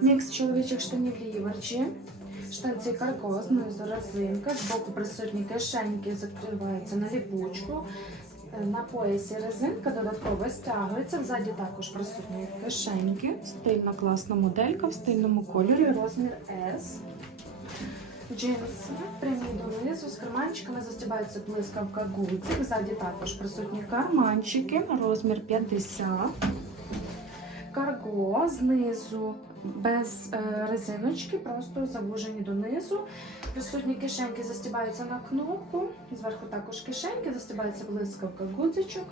Мікс чоловічих штанів ліверджі. Штанці карго, знизу резинка, збоку присутні кишеньки, закриваються на ліпучку. Е, На поясі резинка додатково стягується. Ззаді також присутні кишеньки. Стильна класна моделька в стильному кольорі, розмір S. Джинси прямі донизу з карманчиками застібається блискавка гудзик. Ззаді також присутні карманчики, розмір 50. Карго знизу без е, резиночки, просто завужені донизу. Присутні кишеньки застібаються на кнопку. Зверху також кишеньки, застібається блискавка гудзичок.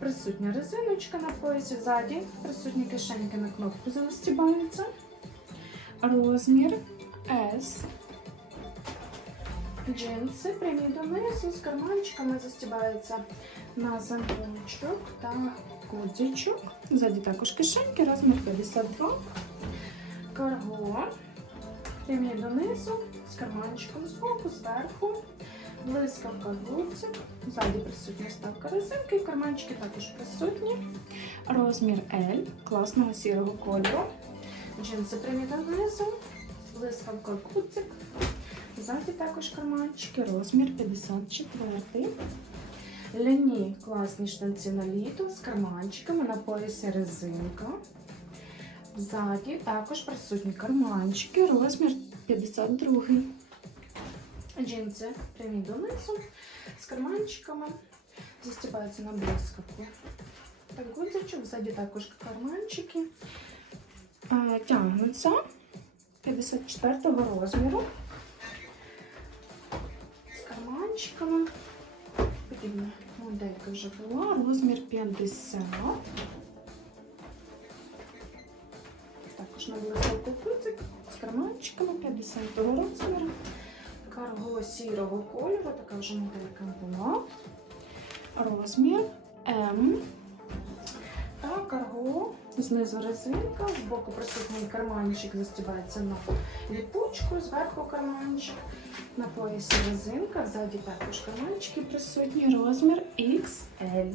Присутня резиночка на поясі. Ззаді присутні кишеньки на кнопку застібаються. Розмір S. Джинси прямі донизу з карманчиками застібаються на замочок та гудзичок. Ззаді також кишеньки, розмір 52. Карго. Прямі донизу з карманчиком збоку, зверху. Блискавка гудзик. Ззаді присутня ставка резинки, карманчики також присутні. Розмір L класного сірого кольору. Джинси прямі донизу. Блискавка гудзик. Ззаді також карманчики, розмір 54. Ляні класні штанці на літо з карманчиками на поясі резинка. Ззаді також присутні карманчики, розмір 52. Джинси прямі донизу з карманчиками. Застібаються на блискавку. Так, гудзичок, ззаді також карманчики. Е, Тягнуться 54 розміру карманчиками. Подібна моделька вже була, розмір 50. Також на високу куцик з карманчиками 50 розміру. Карго сірого кольору, така вже моделька була. Розмір М. Знизу резинка, з боку присутній карманчик застібається на ліпучку, зверху карманчик. На поясі резинка, ззаді також карманчики присутні, розмір XL.